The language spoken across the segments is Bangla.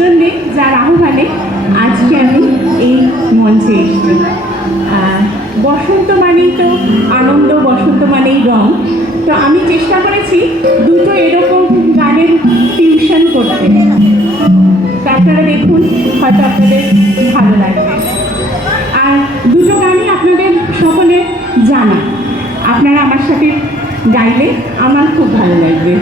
জন্যে যার আহ্বানে আজকে আমি এই মঞ্চে এসেছি। বসন্ত মানেই তো আনন্দ, বসন্ত মানেই রং। তো আমি চেষ্টা করেছি দুটো এরকম গানের টিউশন করতে। তো আপনারা দেখুন, হয়তো আপনাদের ভালো লাগবে। আর দুটো গানই আপনাদের সকলের জানা, আপনারা আমার সাথে গাইলে আমার খুব ভালো লাগবে।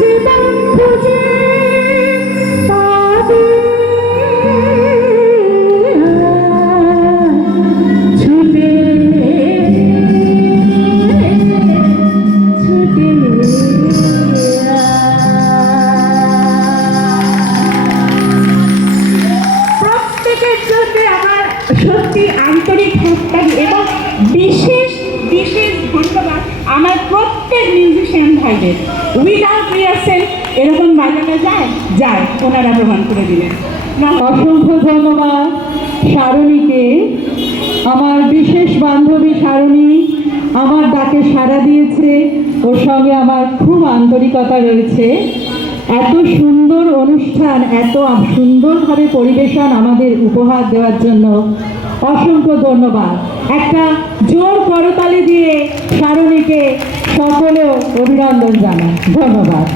জীবন খুঁজে পাবে ছুটে ছুটে প্রত্যেকের জন্য আমার সত্যি আন্তরিক হাততালি এবং বিশেষ বিশেষ ধন্যবাদ আমার প্রত্যেক মিউজিশিয়ান ভাইদের। উইদাউট রিহার্সেল এরকম বাজানো যায় যায় ওনারা প্রমাণ করে দিলেন। অসংখ্য ধন্যবাদ সারণীকে, আমার বিশেষ বান্ধবী সারণী আমার ডাকে সাড়া দিয়েছে, ওর সঙ্গে আমার খুব আন্তরিকতা রয়েছে। এত সুন্দর অনুষ্ঠান, এত সুন্দরভাবে পরিবেশন আমাদের উপহার দেওয়ার জন্য অসংখ্য ধন্যবাদ। একটা জোর করতালি দিয়ে সারণীকে সকলে অভিনন্দন জানাই। ধন্যবাদ।